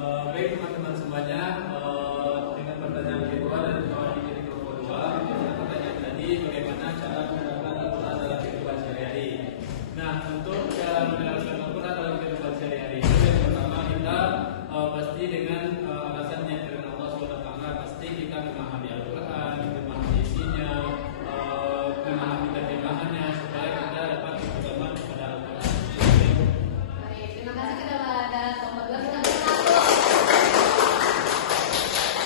Baik teman-teman semuanya, dengan pertanyaan kedua dan jawaban dari kelompok 2. Pertanyaan tadi, bagaimana cara menerapkan Al-Quran dalam kehidupan sehari-hari. Nah, untuk cara menerapkan Al-Quran dalam kehidupan sehari-hari itu yang pertama kita pasti dengan alasan yang dengan Allah SWT, pasti kita memahami Al-Quran, memahami isinya, memahami terjemahannya supaya kita dapat berpedoman kepada Al-Quran. Baik, terima kasih kepada kelompok 2.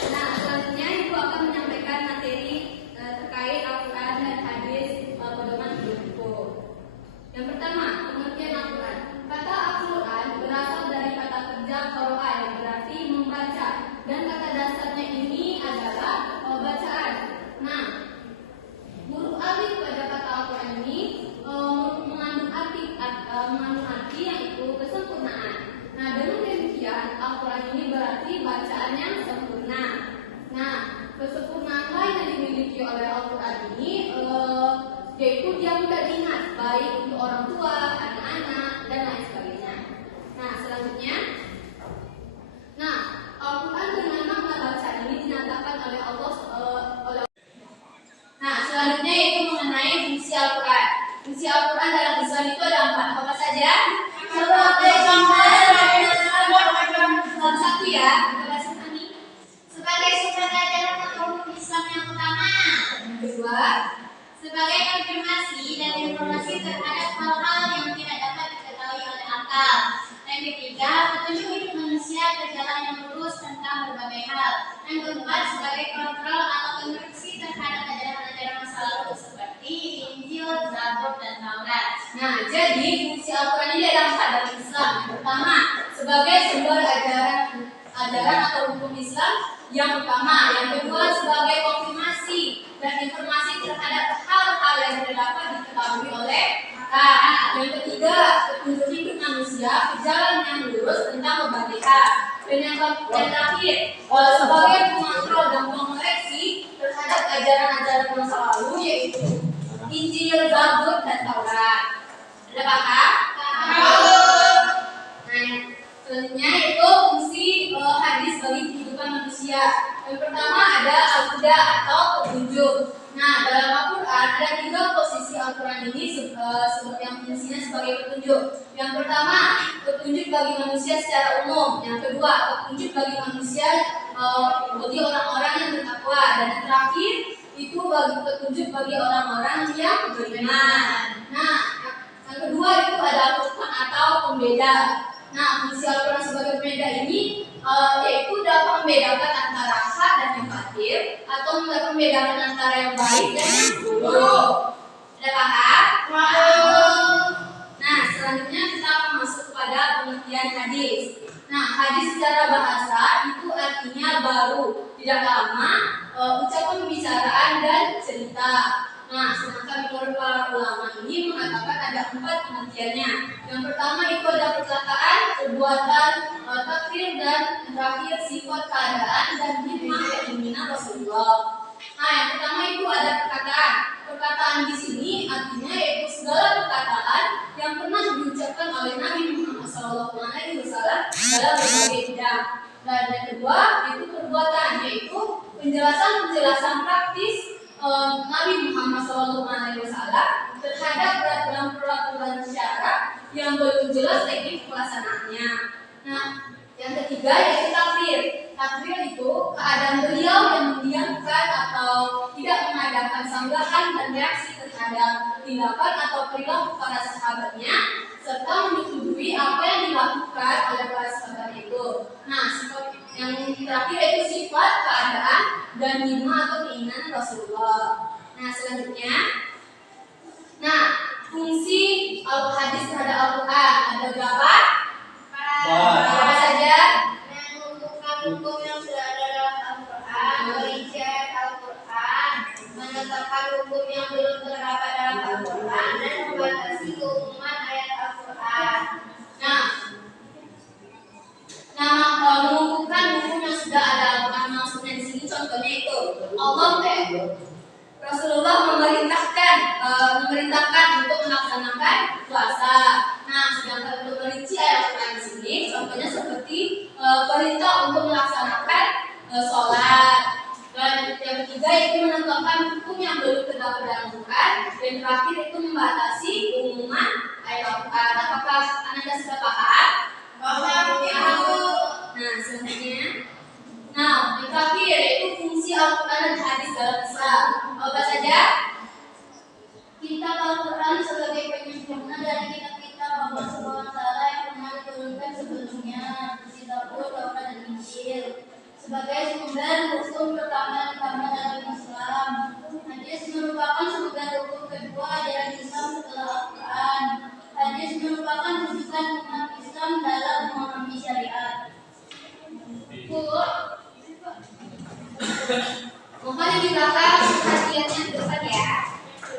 Kita nah, selanjutnya Ibu akan menyampaikan materi terkait Al-Quran dan hadis pedoman hidupku. Yang pertama, pengertian Al-Quran. Kata Al-Quran berasal dari kata kerja qiraah yang berarti membaca, dan kata dasarnya ini adalah bacaan. Nah, huruf alif pada kata Al-Quran ini mengandung arti yaitu kesempurnaan. Nah, dengan demikian Al-Quran ini berarti bacaan yang sempurna. Nah, kesempurnaan lain yang dimiliki oleh Al-Quran ini yaitu dia mudah diingat, baik untuk orang tua, anak-anak, dan lain sebagainya. Nah, selanjutnya, Al-Quran dengan makna bacaan ini dinyatakan oleh Allah Nah, selanjutnya yaitu mengenai fungsi Al-Quran. Fungsi Al-Quran dalam Islam itu ada 4. Apa saja? Satu ya, sebagai sumber ajaran atau hukum Islam yang utama. Kedua, sebagai konfirmasi dan informasi terhadap hal-hal yang tidak dapat diketahui oleh akal. Yang ketiga, petunjuk hidup manusia ke jalan yang lurus tentang berbagai hal. Yang keempat, sebagai kontrol atau koreksi terhadap ajaran-ajaran masa lalu seperti Injil, Zabur, dan Taurat. Nah, jadi fungsi Al-Quran ini ada 4 dalam Islam. Yang pertama, sebagai sumber ajaran atau hukum Islam yang utama. Yang kedua, sebagai konfirmasi dan informasi terhadap hal-hal yang tidak dapat diketahui oleh akal. Yang ketiga, petunjuk hidup manusia ke jalan yang lurus tentang berbagai hal. Dan yang terakhir, sebagai pengontrol dan pengoreksi terhadap ajaran-ajaran masa lalu yaitu Injil, Zabur, dan Taurat. Ada paham? Nah, selanjutnya itu fungsi hadis bagi kehidupan manusia. Yang pertama ada al-huda atau petunjuk. Nah, dalam Al-Quran ada 3 posisi Al-Quran ini seperti yang fungsinya sebagai petunjuk. Yang pertama, petunjuk bagi manusia secara umum. Yang kedua, petunjuk bagi manusia bagi orang-orang yang bertakwa. Dan yang terakhir, itu bagi petunjuk bagi orang-orang yang beriman. Nah, yang kedua itu ada Al-Quran atau pembeda. Nah, fungsi Al-Quran sebagai pembeda ini yaitu dapat membedakan antara hak dan yang batil, atau dapat membedakan antara yang baik dan yang buruk. Ada paham? Nah, selanjutnya kita akan masuk kepada pengertian hadis. Nah, hadis secara bahasa itu artinya baru, tidak lama, ucapan pembicaraan dan cerita. Nah, sedangkan menurut para ulama ini mengatakan ada 4 pengertiannya. Yang pertama itu ada perkataan, perbuatan, takdir, dan terakhir sifat keadaan dan hikmah keinginan Rasulullah. Nah, yang pertama itu ada perkataan. Perkataan di sini artinya yaitu segala perkataan yang pernah diucapkan oleh Nabi Muhammad SAW dalam berbagai bidang. Dan yang kedua itu perbuatan, yaitu penjelasan praktis Nabi Muhammad SAW terhadap peraturan syarak yang belum jelas teknik pelaksanaannya. Nah, yang ketiga yaitu takdir. Takdir itu keadaan beliau yang mendiamkan atau tidak mengadakan sanggahan dan reaksi terhadap tindakan atau perilaku para sahabatnya, serta menyetujui apa yang dilakukan oleh para sahabat itu. Nah, sifat yang terakhir itu sifat keadaan dan hikmah atau keinginan Rasulullah. Nah, selanjutnya, fungsi hadis terhadap Al-Quran ada berapa? Apa saja? Mengukuhkan hukum yang sudah ada dalam Al-Quran, merincikan Al-Quran, menetapkan hukum yang belum terdapat dalam Al-Quran, dan membatasi keumuman ayat Al-Quran. Mengukuhkan hukum yang sudah ada Al-Quran, maksudnya di sini contohnya itu Allah Rasulullah memerintahkan untuk melaksanakan puasa. Nah, sedangkan untuk merinci ayat Al-Quran di sini, contohnya seperti perintah untuk melaksanakan sholat. Dan yang ketiga itu menentukan hukum yang belum terdapat dalam Al-Quran. Dan terakhir itu membatasi umuman ayat Al-Quran. Apakah Anda sudah paham? Paham. Nah, selanjutnya. Nah, yang terakhir yaitu fungsi Al-Quran dan hadis dalam Islam. Apa saja? Kitab Al-Quran sebagai penyempurna dari kitab-kitab Allah Subhanahu wa taala yang pernah diturunkan sebelumnya, seperti Zabur, Taurat, dan Injil. Sebagai sumber hukum pertama dalam Islam. Hadis merupakan sumber hukum kedua ajaran Islam setelah Al-Quran. Hadis merupakan rujukan umat Islam dalam memahami syariat. Mohon di belakang perhatiannya ke depan ya.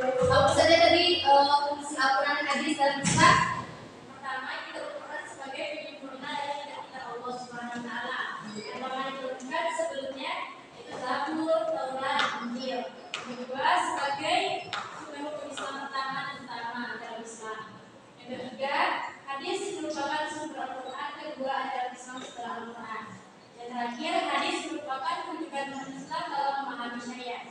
Apa saja tadi fungsi Al-Quran dan hadis dalam Islam? Pertama, kita Al-Quran sebagai penyempurna dari kitab Allah Subhanahu wa taala. Yang pernah diturunkan sebelumnya itu Zabur, Taurat, Injil. Yang kedua, sebagai sumber hukum Islam pertama dan utama dalam Islam. Yang ketiga, hadis merupakan sumber Al-Quran kedua ajaran Islam setelah Al-Quran. Dan terakhir, hadis merupakan rujukan umat Islam dalam memahami syariat.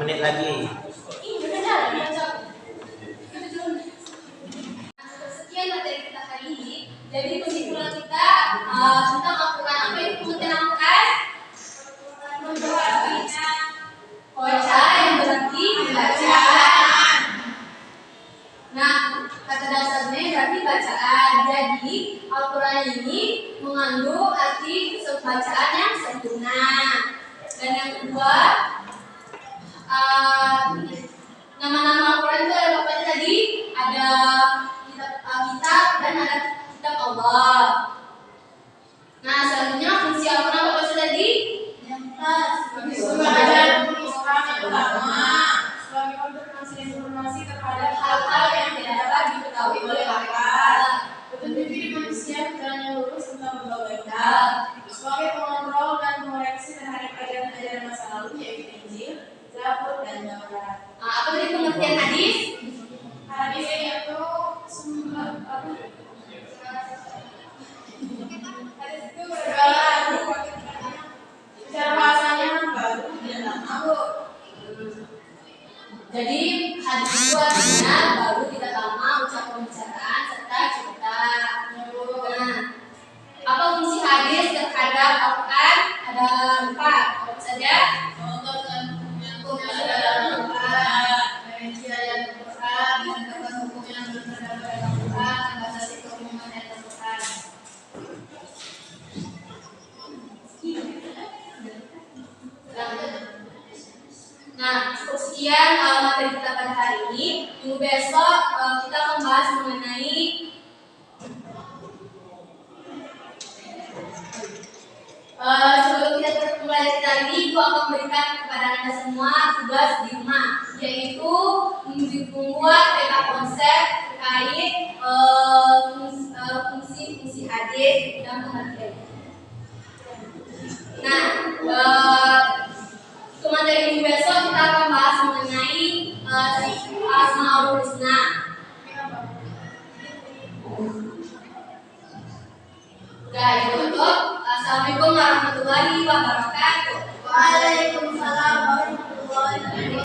Menit lagi. Sekian materi kita hari ini. Jadi kesimpulan kita tentang Al-Quran. Apa itu pengertian Al-Quran? Baca yang berarti bacaan. Nah, kata dasarnya berarti bacaan. Jadi Al-Quran ini mengandung arti bacaan yang sempurna. Dan yang kedua, nama-nama Al-Quran itu ada apa tadi? Ada kitab dan ada kitab Allah. Nah, selanjutnya fungsi Al-Quran apa saja tadi? Yang sebagai sumber ajaran Islam yang utama, sebagai konfirmasi informasi terhadap hal-hal yang tidak dapat diketahui oleh akal, petunjuk diri manusia ke jalan yang lurus tentang berbagai hal, sebagai pengontrol dan mengoreksi terhadap ajaran-ajaran masa lalu yaitu Injil, Zabur, dan Taurat. Apa tadi pengertian hadis? Hadis yaitu sumber hadis itu baru cara bahasanya baru dan lama. Jadi hadis itu artinya baru, tidak lama, ucapan pembicaraan serta cerita. Nah, apa fungsi hadis terhadap Al-Quran? Ada 4. Apa saja? Nah, cukup sekian materi kita pada hari ini. Minggu besok kita akan bahas mengenai sebelum kita mulai cerita ini, aku akan berikan kepada Anda semua tugas di rumah, yaitu membuat peta konsep terkait fungsi-fungsi hadis dan pengertian. Nah, materi minggu besok kita akan bahas mengenai Asmaul Husna. Guys, tutup. Assalamualaikum warahmatullahi wabarakatuh. Waalaikumsalam.